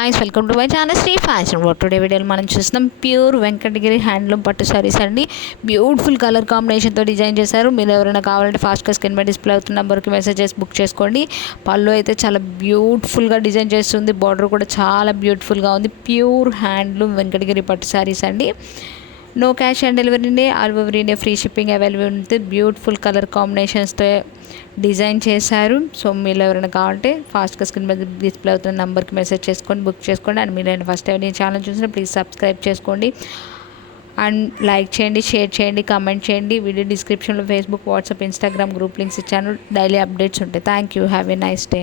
Nice welcome to my channel Sri fashion world. Today వీడియోలో మనం చూస్తున్నాం ప్యూర్ వెంకటగిరి హ్యాండ్లూమ్ పట్టు సారీస్ అండి. బ్యూటిఫుల్ కలర్ కాంబినేషన్తో డిజైన్ చేశారు. మీరు ఎవరైనా కావాలంటే ఫాస్ట్గా స్క్రీన్ పై డిస్ప్లే అవుతున్న నెంబర్కి మెసేజ్ చేసి బుక్ చేసుకోండి. పళ్ళు అయితే చాలా బ్యూటిఫుల్గా డిజైన్ చేస్తుంది. బార్డర్ కూడా చాలా బ్యూటిఫుల్గా ఉంది. ప్యూర్ హ్యాండ్లూమ్ వెంకటగిరి పట్టు సారీస్ అండి. No cash on delivery, all over India free shipping available ఉంది. బ్యూటిఫుల్ కలర్ కాంబినేషన్స్తో డిజైన్ చేశారు. సో మీరు ఎవరైనా కావాలంటే ఫాస్ట్గా స్క్రీన్ మీద డిస్ప్లే అవుతున్న నెంబర్కి మెసేజ్ చేసుకొని బుక్ చేసుకోండి. అండ్ మీరు ఫస్ట్ టైం నేను ఛానల్ చూసినా ప్లీజ్ సబ్స్క్రైబ్ చేసుకోండి అండ్ లైక్ చేయండి, షేర్ చేయండి, కామెంట్ చేయండి. వీడియో డిస్క్రిప్షన్లో Facebook, WhatsApp, Instagram group links ఇచ్చాను. డైలీ అప్డేట్స్ ఉంటాయి. Thank you. Have a nice day.